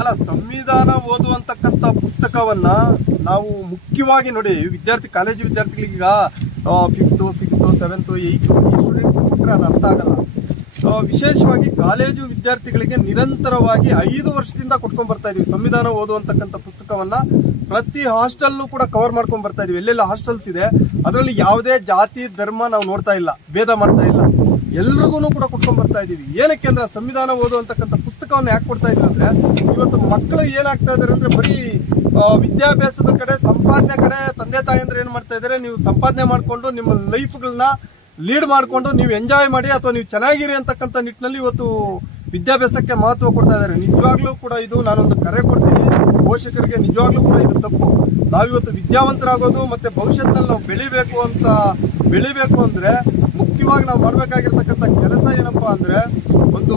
ಅಲ್ಲ, ಸಂವಿಧಾನ ಓದುವಂತಕ್ಕಂಥ ಪುಸ್ತಕವನ್ನ ನಾವು ಮುಖ್ಯವಾಗಿ ನೋಡಿ, ಕಾಲೇಜು ವಿದ್ಯಾರ್ಥಿಗಳಿಗೆ ಈಗ 5th 6th 7th 8th ಈ ಸ್ಟೂಡೆಂಟ್ಸ್ ಕೊಟ್ಟರೆ ಅದು ಅರ್ಥ ಆಗಲ್ಲ. ವಿಶೇಷವಾಗಿ ಕಾಲೇಜು ವಿದ್ಯಾರ್ಥಿಗಳಿಗೆ ನಿರಂತರವಾಗಿ 5 ವರ್ಷದಿಂದ ಕೊಟ್ಕೊಂಡ್ ಬರ್ತಾ ಇದೀವಿ ಸಂವಿಧಾನ ಓದುವಂತಕ್ಕಂಥ ಪುಸ್ತಕವನ್ನ. ಪ್ರತಿ ಹಾಸ್ಟೆಲ್ ಕೂಡ ಕವರ್ ಮಾಡ್ಕೊಂಡ್ ಬರ್ತಾ ಇದೀವಿ. ಎಲ್ಲೆಲ್ಲ ಹಾಸ್ಟೆಲ್ಸ್ ಇದೆ ಅದರಲ್ಲಿ ಯಾವುದೇ ಜಾತಿ ಧರ್ಮ ನಾವು ನೋಡ್ತಾ ಇಲ್ಲ, ಭೇದ ಮಾಡ್ತಾ ಇಲ್ಲ, ಎಲ್ರಿಗೂ ಕೂಡ ಕೊಟ್ಕೊಂಡ್ ಬರ್ತಾ ಇದೀವಿ. ಏನಕ್ಕೆ ಅಂದ್ರೆ ಸಂವಿಧಾನ ಓದುವಂತಕ್ಕಂಥ ಪುಸ್ತಕವನ್ನು ಯಾಕೆ ಕೊಡ್ತಾ ಇದೀವಿ ಅಂದ್ರೆ, ಇವತ್ತು ಮಕ್ಕಳು ಏನಾಗ್ತಾ ಇದಾರೆ ಅಂದ್ರೆ ಬರೀ ವಿದ್ಯಾಭ್ಯಾಸದ ಕಡೆ, ಸಂಪಾದನೆ ಕಡೆ ತಂದೆ ತಾಯಿ ಅಂದ್ರೆ ಏನ್ ಮಾಡ್ತಾ ಇದಾರೆ, ನೀವು ಸಂಪಾದನೆ ಮಾಡ್ಕೊಂಡು ನಿಮ್ಮ ಲೈಫ್ಗಳನ್ನ ಲೀಡ್ ಮಾಡ್ಕೊಂಡು ನೀವು ಎಂಜಾಯ್ ಮಾಡಿ ಅಥವಾ ನೀವು ಚೆನ್ನಾಗಿರಿ ಅಂತಕ್ಕಂಥ ನಿಟ್ಟಿನಲ್ಲಿ ಇವತ್ತು ವಿದ್ಯಾಭ್ಯಾಸಕ್ಕೆ ಮಹತ್ವ ಕೊಡ್ತಾ ಇದ್ದಾರೆ. ನಿಜವಾಗ್ಲೂ ಕೂಡ ಇದು ನಾನೊಂದು ಕರೆ ಕೊಡ್ತೀನಿ ಪೋಷಕರಿಗೆ, ನಿಜವಾಗ್ಲೂ ಕೂಡ ಇದು ತಪ್ಪು. ನಾವಿವತ್ತು ವಿದ್ಯಾವಂತರಾಗೋದು ಮತ್ತೆ ಭವಿಷ್ಯದಲ್ಲಿ ನಾವು ಬೆಳಿಬೇಕು ಅಂದ್ರೆ ಮುಖ್ಯವಾಗಿ ನಾವು ಮಾಡಬೇಕಾಗಿರ್ತಕ್ಕಂಥ ಕೆಲಸ ಏನಪ್ಪಾ ಅಂದ್ರೆ, ಒಂದು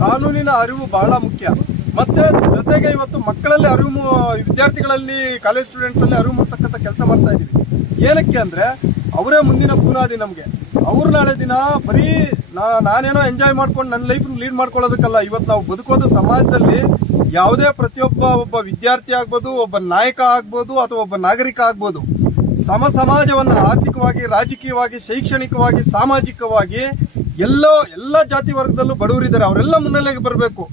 ಕಾನೂನಿನ ಅರಿವು ಬಹಳ ಮುಖ್ಯ. ಮತ್ತೆ ಜೊತೆಗೆ ಇವತ್ತು ಮಕ್ಕಳಲ್ಲಿ ವಿದ್ಯಾರ್ಥಿಗಳಲ್ಲಿ, ಕಾಲೇಜ್ ಸ್ಟೂಡೆಂಟ್ಸ್ ಅಲ್ಲಿ ಅರಿವು ಮೂಡಿಸ್ತಕ್ಕಂಥ ಕೆಲಸ ಮಾಡ್ತಾ ಇದೀವಿ. ಏನಕ್ಕೆ ಅಂದ್ರೆ ಅವರೇ ಮುಂದಿನ ಬುನಾದಿ ನಮ್ಗೆ. ಅವ್ರು ನಾಳೆ ದಿನ ಬರೀ ನಾನೇನೋ ಎಂಜಾಯ್ ಮಾಡ್ಕೊಂಡು ನನ್ನ ಲೈಫ್ ಲೀಡ್ ಮಾಡ್ಕೊಳ್ಳೋದಕ್ಕಲ್ಲ. ಇವತ್ತು ನಾವು ಬದುಕೋದು ಸಮಾಜದಲ್ಲಿ ಯಾವುದೇ ಒಬ್ಬ ವಿದ್ಯಾರ್ಥಿ ಆಗ್ಬೋದು, ಒಬ್ಬ ನಾಯಕ ಆಗ್ಬೋದು ಅಥವಾ ಒಬ್ಬ ನಾಗರಿಕ ಆಗ್ಬೋದು, ಸಮಾಜವನ್ನ ಆರ್ಥಿಕವಾಗಿ, ರಾಜಕೀಯವಾಗಿ, ಶೈಕ್ಷಣಿಕವಾಗಿ, ಸಾಮಾಜಿಕವಾಗಿ ಎಲ್ಲ ಜಾತಿ ವರ್ಗದಲ್ಲೂ ಬಡವರಿದ್ದಾರೆ, ಅವರೆಲ್ಲ ಮುನ್ನೆಲೆಗೆ ಬರಬೇಕು.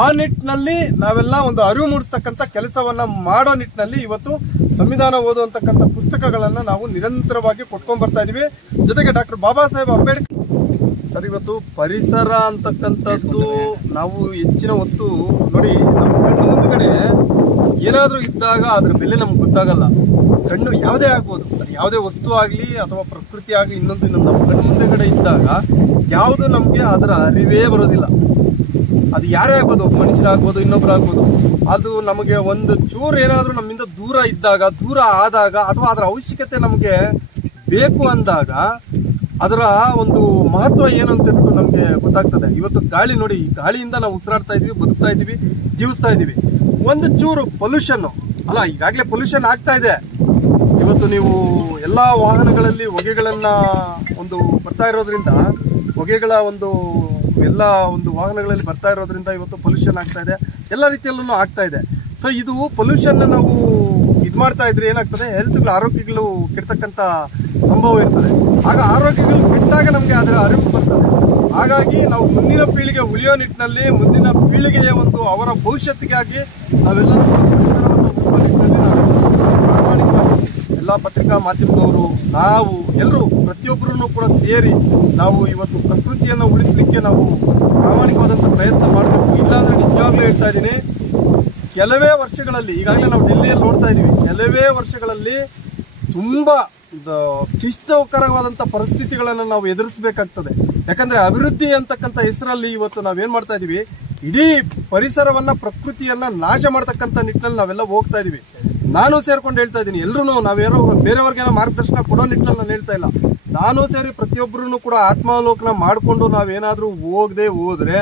ಆ ನಿಟ್ಟಿನಲ್ಲಿ ನಾವೆಲ್ಲ ಒಂದು ಅರಿವು ಮೂಡಿಸ್ತಕ್ಕಂಥ ಕೆಲಸವನ್ನ ಮಾಡೋ ನಿಟ್ಟಿನಲ್ಲಿ ಇವತ್ತು ಸಂವಿಧಾನ ಓದುವಂತಕ್ಕಂಥ ಪುಸ್ತಕಗಳನ್ನ ನಾವು ನಿರಂತರವಾಗಿ ಕೊಟ್ಕೊಂಡ್ ಬರ್ತಾ ಇದೀವಿ. ಜೊತೆಗೆ ಡಾಕ್ಟರ್ ಬಾಬಾ ಸಾಹೇಬ್ ಅಂಬೇಡ್ಕರ್ ಸರ್, ಇವತ್ತು ಪರಿಸರ ಅಂತಕ್ಕಂಥದ್ದು ನಾವು ಹೆಚ್ಚಿನ ಹೊತ್ತು ನೋಡಿ, ನಮ್ಮ ಕಣ್ಣು ಮುಂದ್ಗಡೆ ಏನಾದ್ರೂ ಇದ್ದಾಗ ಅದ್ರ ಬೆಲೆ ನಮ್ಗೆ ಗೊತ್ತಾಗಲ್ಲ. ಕಣ್ಣು ಯಾವುದೇ ಆಗ್ಬೋದು, ಅದು ಯಾವುದೇ ವಸ್ತು ಆಗ್ಲಿ ಅಥವಾ ಪ್ರಕೃತಿ ಆಗ್ಲಿ, ಇನ್ನೊಂದು ನಮ್ಮ ಕಣ್ಣು ಮುಂದೆಗಡೆ ಇದ್ದಾಗ ಯಾವುದು ನಮ್ಗೆ ಅದರ ಅರಿವೇ ಬರೋದಿಲ್ಲ. ಅದು ಯಾರೇ ಆಗ್ಬೋದು, ಒಬ್ಬ ಮನುಷ್ಯರಾಗ್ಬೋದು, ಇನ್ನೊಬ್ರಾಗ್ಬೋದು. ಅದು ನಮಗೆ ಒಂದು ಚೂರು ಏನಾದ್ರೂ ನಮ್ಮಿಂದ ದೂರ ಆದಾಗ ಅಥವಾ ಅದರ ಅವಶ್ಯಕತೆ ನಮಗೆ ಬೇಕು ಅಂದಾಗ ಅದರ ಒಂದು ಮಹತ್ವ ಏನು ಅಂತ ಹೇಳ್ಬಿಟ್ಟು ನಮ್ಗೆ ಗೊತ್ತಾಗ್ತದೆ. ಇವತ್ತು ಗಾಳಿ ನೋಡಿ, ಗಾಳಿಯಿಂದ ನಾವು ಉಸಿರಾಡ್ತಾ ಇದೀವಿ, ಬದುಕ್ತಾ ಇದೀವಿ, ಜೀವಿಸ್ತಾ ಇದೀವಿ. ಒಂದು ಚೂರು ಪೊಲ್ಯೂಷನ್ ಅಲ್ಲ, ಈಗಾಗಲೇ ಪೊಲ್ಯೂಷನ್ ಆಗ್ತಾ ಇದೆ. ಇವತ್ತು ನೀವು ಎಲ್ಲಾ ವಾಹನಗಳಲ್ಲಿ ಹೊಗೆಗಳನ್ನ ಒಂದು ಬರ್ತಾ ಇರೋದ್ರಿಂದ, ಹೊಗೆಗಳ ಎಲ್ಲ ವಾಹನಗಳಲ್ಲಿ ಬರ್ತಾ ಇರೋದ್ರಿಂದ ಇವತ್ತು ಪೊಲ್ಯೂಷನ್ ಆಗ್ತಾ ಇದೆ, ಎಲ್ಲ ರೀತಿಯಲ್ಲೂ ಆಗ್ತಾ ಇದೆ. ಸೊ ಇದು ಪೊಲ್ಯೂಷನ್ ನಾವು ಮಾಡ್ತಾ ಇದ್ರೆ ಏನಾಗ್ತದೆ, ಆರೋಗ್ಯಗಳು ಕೆಡ್ತಕ್ಕಂಥ ಸಂಭವ ಇರ್ತದೆ. ಆಗ ಆರೋಗ್ಯಗಳು ಕೆಟ್ಟಾಗ ನಮ್ಗೆ ಅದರ ಅರಿವು ಬರ್ತದೆ. ಹಾಗಾಗಿ ನಾವು ಮುಂದಿನ ಪೀಳಿಗೆ ಉಳಿಯೋ ನಿಟ್ಟಿನಲ್ಲಿ, ಮುಂದಿನ ಪೀಳಿಗೆಯ ಅವರ ಭವಿಷ್ಯತ್ತಿಗಾಗಿ ನಾವೆಲ್ಲರೂ ಎಲ್ಲ ಪತ್ರಿಕಾ ಮಾಧ್ಯಮದವರು, ನಾವು ಎಲ್ಲರೂ ಪ್ರತಿಯೊಬ್ಬರೂ ಕೂಡ ಸೇರಿ ನಾವು ಇವತ್ತು ಪ್ರಕೃತಿಯನ್ನು ಉಳಿಸಲಿಕ್ಕೆ ನಾವು ಪ್ರಾಮಾಣಿಕವಾದಂಥ ಪ್ರಯತ್ನ ಮಾಡಬೇಕು. ಇಲ್ಲಾಂದ್ರೆ ನಿಜವಾಗ್ಲೂ ಹೇಳ್ತಾ ಇದ್ದೀನಿ, ಕೆಲವೇ ವರ್ಷಗಳಲ್ಲಿ, ಈಗಾಗಲೇ ನಾವು ಡೆಲ್ಲಿಯಲ್ಲಿ ನೋಡ್ತಾ ಇದೀವಿ, ಕೆಲವೇ ವರ್ಷಗಳಲ್ಲಿ ತುಂಬಾ ಕ್ಲಿಷ್ಟಕರವಾದಂಥ ಪರಿಸ್ಥಿತಿಗಳನ್ನು ನಾವು ಎದುರಿಸಬೇಕಾಗ್ತದೆ. ಯಾಕಂದ್ರೆ ಅಭಿವೃದ್ಧಿ ಅಂತಕ್ಕಂಥ ಹೆಸರಲ್ಲಿ ಇವತ್ತು ನಾವೇನ್ ಮಾಡ್ತಾ ಇದೀವಿ, ಇಡೀ ಪರಿಸರವನ್ನ, ಪ್ರಕೃತಿಯನ್ನ ನಾಶ ಮಾಡ್ತಕ್ಕಂಥ ನಿಟ್ಟಿನಲ್ಲಿ ನಾವೆಲ್ಲ ಹೋಗ್ತಾ ಇದೀವಿ. ನಾನು ಸೇರ್ಕೊಂಡು ಹೇಳ್ತಾ ಇದ್ದೀನಿ, ಎಲ್ರು ನಾವೇನೋ ಬೇರೆಯವ್ರಿಗೇನೋ ಮಾರ್ಗದರ್ಶನ ಕೊಡೋ ನಿಟ್ಟಿನಲ್ಲಿ ನಾನು ಹೇಳ್ತಾ ಇಲ್ಲ. ನಾನು ಸೇರಿ ಪ್ರತಿಯೊಬ್ಬರೂ ಕೂಡ ಆತ್ಮಾವಲೋಕನ ಮಾಡಿಕೊಂಡು ನಾವೇನಾದ್ರೂ ಹೋದ್ರೆ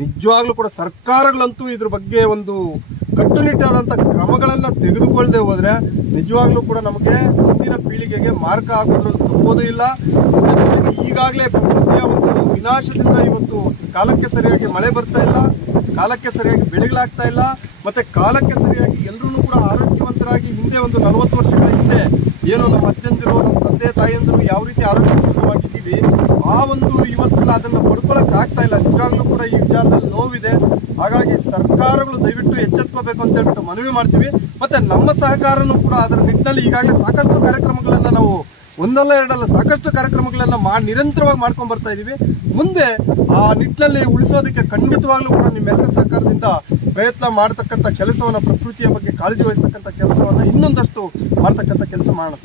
ನಿಜವಾಗ್ಲೂ ಕೂಡ ಸರ್ಕಾರಗಳಂತೂ ಇದ್ರ ಬಗ್ಗೆ ಒಂದು ಕಟ್ಟುನಿಟ್ಟಾದಂಥ ಕ್ರಮಗಳನ್ನ ತೆಗೆದುಕೊಳ್ಳದೆ ಹೋದ್ರೆ ನಿಜವಾಗ್ಲೂ ಕೂಡ ನಮಗೆ ಮುಂದಿನ ಪೀಳಿಗೆಗೆ ಮಾರ್ಗ ಹಾಕೋದ್ರಲ್ಲಿ ತಪ್ಪೋದು ಇಲ್ಲ. ಈಗಾಗಲೇ ಪ್ರಕೃತಿಯ ಒಂದು ವಿನಾಶದಿಂದ ಇವತ್ತು ಕಾಲಕ್ಕೆ ಸರಿಯಾಗಿ ಮಳೆ ಬರ್ತಾ ಇಲ್ಲ, ಕಾಲಕ್ಕೆ ಸರಿಯಾಗಿ ಬೆಳೆಗಳಾಗ್ತಾ ಇಲ್ಲ, ಮತ್ತೆ ಕಾಲಕ್ಕೆ ಸರಿಯಾಗಿ ಎಲ್ಲರೂ ಕೂಡ ಆರೋಗ್ಯವಂತರಾಗಿ, ಹಿಂದೆ ಒಂದು 40 ವರ್ಷಗಳ ಹಿಂದೆ ಏನೋ ನಮ್ಮ ಅಜ್ಜಂದಿರು, ನಮ್ಮ ತಂದೆ ತಾಯಿಯಂದಿರು ಯಾವ ರೀತಿ ಆರೋಗ್ಯವಾಗಿದ್ದೀವಿ, ಆ ಇವತ್ತನ್ನ ಅದನ್ನ ಪಡ್ಕೊಳಕ್ ಆಗ್ತಾ ಇಲ್ಲ. ನಿಜವಾಗ್ಲೂ ಕೂಡ ಈ ವಿಚಾರದಲ್ಲಿ ನೋವಿದೆ. ಹಾಗಾಗಿ ಸರ್ಕಾರಗಳು ದಯವಿಟ್ಟು ಎಚ್ಚೆತ್ಕೋಬೇಕು ಅಂತ ಹೇಳ್ಬಿಟ್ಟು ಮನವಿ ಮಾಡ್ತೀವಿ. ಮತ್ತೆ ನಮ್ಮ ಸಹಕಾರನೂ ಕೂಡ ಅದರ ನಿಟ್ಟಿನಲ್ಲಿ ಈಗಾಗಲೇ ಸಾಕಷ್ಟು ಕಾರ್ಯಕ್ರಮಗಳನ್ನ ನಾವು ಒಂದಲ್ಲ ಎರಡಲ್ಲ ಸಾಕಷ್ಟು ಕಾರ್ಯಕ್ರಮಗಳನ್ನ ನಿರಂತರವಾಗಿ ಮಾಡ್ಕೊಂಡ್ ಬರ್ತಾ ಇದೀವಿ. ಮುಂದೆ ಆ ನಿಟ್ಟಿನಲ್ಲಿ ಉಳಿಸೋದಕ್ಕೆ ಖಂಡಿತವಾಗ್ಲೂ ಕೂಡ ನಿಮ್ಮೆಲ್ಲರ ಸಹಕಾರದಿಂದ ಪ್ರಯತ್ನ ಮಾಡತಕ್ಕಂಥ ಕೆಲಸವನ್ನ, ಪ್ರಕೃತಿಯ ಬಗ್ಗೆ ಕಾಳಜಿ ವಹಿಸ್ತಕ್ಕಂಥ ಕೆಲಸವನ್ನ ಇನ್ನೊಂದಷ್ಟು ಮಾಡ್ತಕ್ಕಂಥ ಕೆಲಸ ಮಾಡೋಣ.